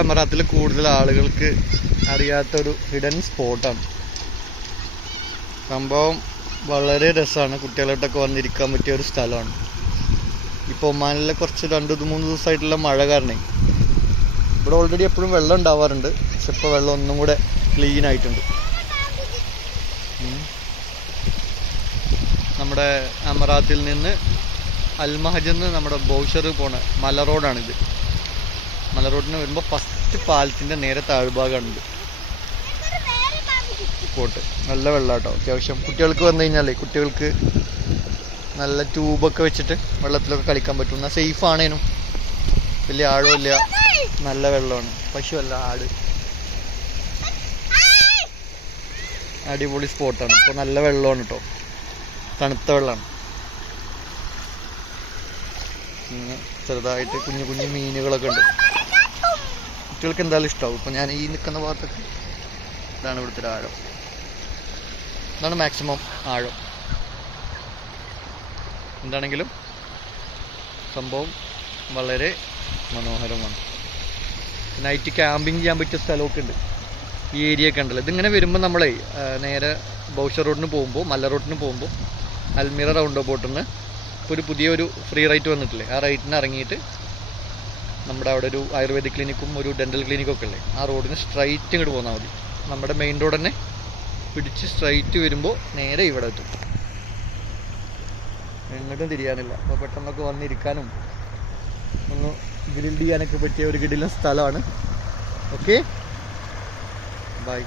എമറാത്തിൽ കൂടുതൽ ആളുകൾക്ക് അറിയാത്തൊരു ഹിഡൻ സ്പോട്ടാണ്. സംഭവം വളരെ രസമാണ്. കുട്ടികളായിട്ടൊക്കെ വന്നിരിക്കാൻ പറ്റിയ ഒരു സ്ഥലമാണ്. ഇപ്പോൾ ഒമാനിലെ കുറച്ച് 2-3 ദിവസമായിട്ടുള്ള മഴ കാരണം ഇവിടെ ഓൾറെഡി എപ്പോഴും വെള്ളം ഉണ്ടാവാറുണ്ട്. പക്ഷെ ഇപ്പോൾ വെള്ളം ഒന്നും കൂടെ ക്ലീൻ ആയിട്ടുണ്ട്. നമ്മുടെ എമറാത്തിൽ നിന്ന് അൽമഹജെന്ന് നമ്മുടെ ബൗഷർ പോണ മല റോഡാണിത്. മല റോഡിന് വരുമ്പോൾ ഫസ്റ്റ് പാലത്തിൻ്റെ നേരെ താഴ്ഭാഗമാണിത്. സ്പോട്ട് നല്ല വെള്ളം കേട്ടോ. അത്യാവശ്യം കുട്ടികൾക്ക് വന്നു കഴിഞ്ഞാലേ കുട്ടികൾക്ക് നല്ല ട്യൂബൊക്കെ വെച്ചിട്ട് വെള്ളത്തിലൊക്കെ കളിക്കാൻ പറ്റും. എന്നാൽ സേഫ് ആണേനും, വലിയ ആഴമില്ല, നല്ല വെള്ളമാണ്. പശുവല്ല, ആട്. അടിപൊളി സ്പോട്ടാണ്. ഇപ്പോൾ നല്ല വെള്ളമാണ് കേട്ടോ, തണുത്ത വെള്ളമാണ്. ചെറുതായിട്ട് കുഞ്ഞു കുഞ്ഞു മീനുകളൊക്കെ ഉണ്ട്. കുട്ടികൾക്ക് എന്തായാലും ഇഷ്ടമാവും. ഇപ്പം ഞാൻ ഈ നിൽക്കുന്ന ഭാഗത്തൊക്കെ ഇതാണ് ഇവിടുത്തെ ആഴം. ഇതാണ് മാക്സിമം ആഴം. എന്താണെങ്കിലും സംഭവം വളരെ മനോഹരമാണ്. നൈറ്റ് ക്യാമ്പിങ് ചെയ്യാൻ പറ്റിയ സ്ഥലമൊക്കെ ഉണ്ട് ഈ ഏരിയ ഒക്കെ ഉണ്ടല്ലോ. ഇതിങ്ങനെ വരുമ്പോൾ നമ്മളെ നേരെ ബൗഷർ റോഡിന് പോകുമ്പോൾ, മല റോഡിന് പോകുമ്പോൾ അൽമീറ റൗണ്ട് ബോട്ടിൽ നിന്ന് ഇപ്പോൾ ഒരു പുതിയൊരു ഫ്രീ റൈറ്റ് വന്നിട്ടില്ലേ, ആ റൈറ്റിന് ഇറങ്ങിയിട്ട് നമ്മുടെ അവിടെ ഒരു ആയുർവേദിക് ക്ലിനിക്കും ഒരു ഡെൻ്റൽ ക്ലിനിക്കും ഒക്കെ അല്ലേ, ആ റോഡിന് സ്ട്രൈറ്റ് ഇങ്ങോട്ട് പോന്നാൽ മതി. നമ്മുടെ മെയിൻ റോഡ് തന്നെ പിടിച്ച് സ്ട്രൈറ്റ് വരുമ്പോൾ നേരെ ഇവിടെ എത്തും. എങ്ങോട്ടും തിരിയാനില്ല. അപ്പോൾ പെട്ടെന്നൊക്കെ വന്നിരിക്കാനും ഒന്ന് ഗ്രിൽ ചെയ്യാനൊക്കെ പറ്റിയ ഒരു കിടിലൻ സ്ഥലമാണ്. Okay, by.